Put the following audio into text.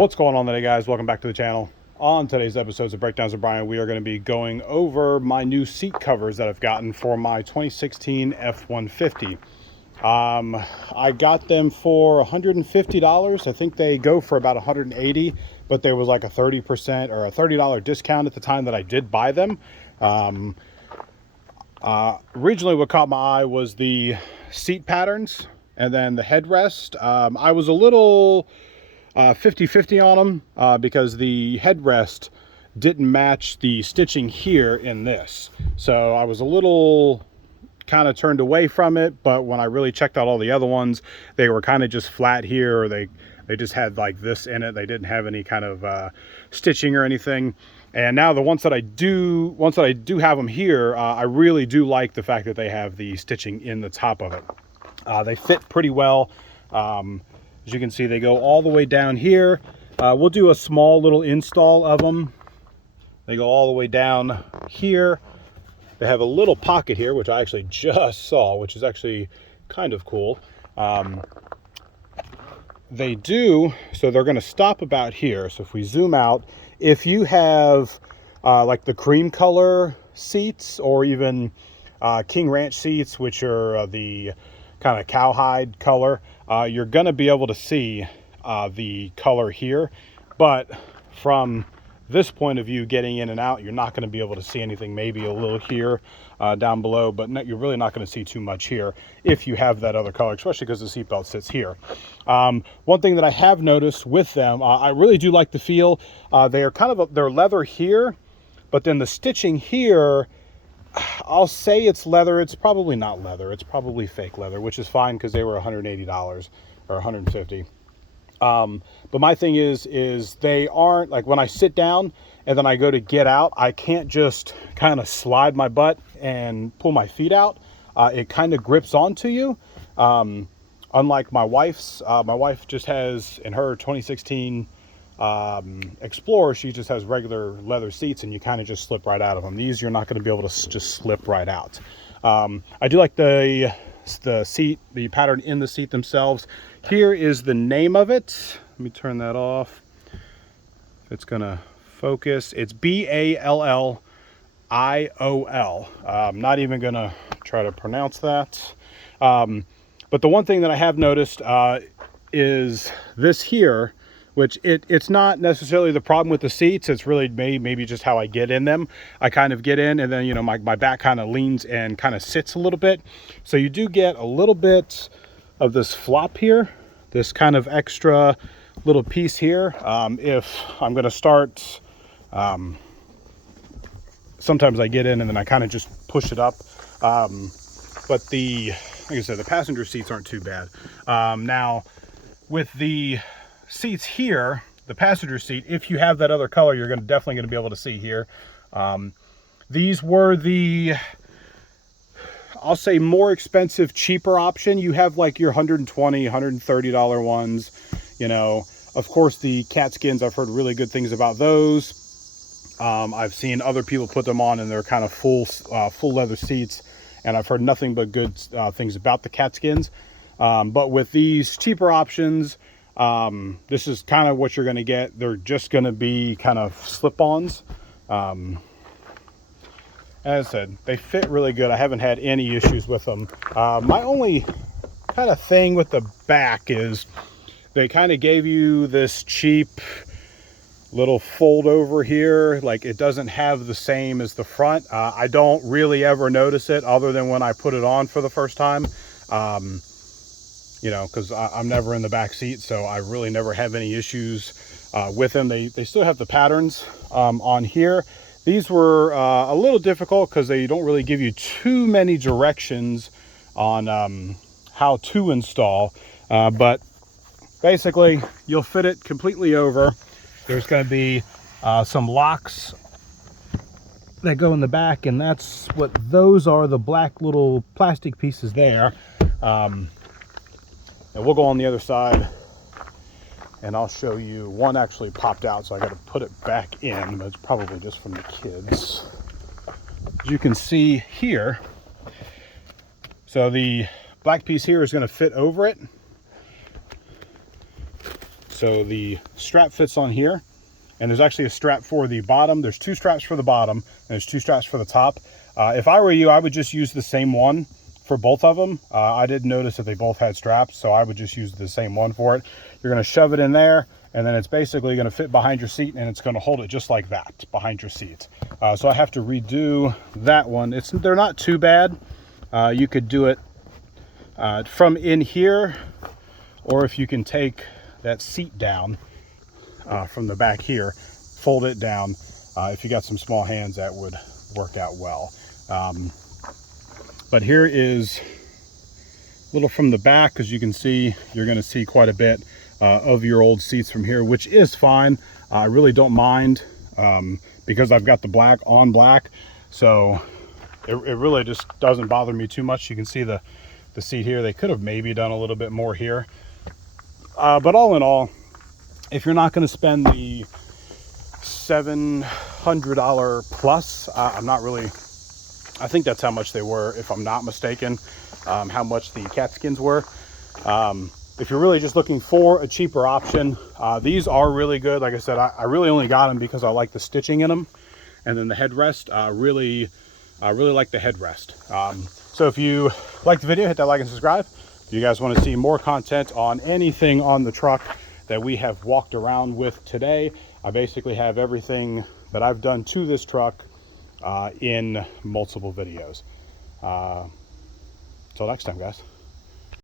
What's going on today, guys? Welcome back to the channel. On today's episodes of Breakdowns with Brian, we are going to be going over my new seat covers that I've gotten for my 2016 F-150. I got them for $150. I think they go for about $180, but there was like a 30% or a $30 discount at the time that I did buy them. Originally what caught my eye was the seat patterns and then the headrest. I was a little 50-50 on them because the headrest didn't match the stitching here in this. So I was a little kind of turned away from it, but when I really checked out all the other ones, they were kind of just flat here, or they just had like this in it. They didn't have any kind of stitching or anything. And now the ones that I do have them here, I really do like the fact that they have the stitching in the top of it. They fit pretty well. As you can see, they go all the way down here. We'll do a small little install of them. They go all the way down here. They have a little pocket here, which I actually just saw, which is actually kind of cool. They do, so they're going to stop about here. So if we zoom out, if you have like the cream color seats, or even King Ranch seats, which are the kind of cowhide color, you're going to be able to see the color here, but from this point of view, getting in and out, you're not going to be able to see anything. Maybe a little here down below, but you're really not going to see too much here if you have that other color, especially because the seatbelt sits here. One thing that I have noticed with them, I really do like the feel. They are kind of they're leather here, but then the stitching here, I'll say it's leather. It's probably not leather. It's probably fake leather, which is fine because they were $180 or $150. But my thing is they aren't, like when I sit down and then I go to get out, I can't just kind of slide my butt and pull my feet out. It kind of grips onto you. Unlike my wife's, my wife just has, in her 2016 Explorer, she just has regular leather seats, and you kind of just slip right out of them. These, you're not going to be able to just slip right out. I do like the seat, the pattern in the seat themselves. Here is the name of it. Let me turn that off. It's gonna focus. It's Ballliol. I'm not even gonna try to pronounce that. But the one thing that I have noticed is this here, which it's not necessarily the problem with the seats. It's really maybe just how I get in them. I kind of get in, and then, you know, my back kind of leans and kind of sits a little bit. So you do get a little bit of this flop here, this kind of extra little piece here. If I'm going to start, sometimes I get in and then I kind of just push it up. But like I said, the passenger seats aren't too bad. Now with the seats here, the passenger seat, if you have that other color, you're definitely going to be able to see here. These were the, I'll say, more expensive, cheaper option. You have like your $120, $130 ones, you know. Of course, the cat skins, I've heard really good things about those. I've seen other people put them on and they're kind of full leather seats, and I've heard nothing but good things about the cat skins. But with these cheaper options, this is kind of what you're going to get. They're just going to be kind of slip-ons. As I said, they fit really good. I haven't had any issues with them. My only kind of thing with the back is they kind of gave you this cheap little fold over here. Like, it doesn't have the same as the front. I don't really ever notice it other than when I put it on for the first time. You know, because I'm never in the back seat, so I really never have any issues with them. They still have the patterns on here. These were a little difficult because they don't really give you too many directions on how to install, but basically you'll fit it completely over. There's going to be some locks that go in the back, and that's what those are, the black little plastic pieces there. And we'll go on the other side and I'll show you. One actually popped out, so I got to put it back in, but it's probably just from the kids. As you can see here, so the black piece here is going to fit over it. So the strap fits on here, and there's actually a strap for the bottom. There's 2 straps for the bottom, and there's 2 straps for the top. If I were you, I would just use the same one for both of them. I did notice that they both had straps, so I would just use the same one for it. You're going to shove it in there, and then it's basically going to fit behind your seat, and it's going to hold it just like that behind your seat. So I have to redo that one. They're not too bad. You could do it from in here, or if you can take that seat down from the back here, fold it down. If you got some small hands, that would work out well. But here is a little from the back. As you can see, you're going to see quite a bit of your old seats from here, which is fine. I really don't mind because I've got the black on black, so it really just doesn't bother me too much. You can see the seat here. They could have maybe done a little bit more here, but all in all, if you're not going to spend the $700 plus, I'm not really, I think that's how much they were, if I'm not mistaken, how much the cat skins were. If you're really just looking for a cheaper option, these are really good. Like I said, I really only got them because I like the stitching in them, and then the headrest. I really like the headrest. So if you like the video, hit that like and subscribe. If you guys want to see more content on anything on the truck that we have walked around with today, I basically have everything that I've done to this truck in multiple videos. Till next time, guys.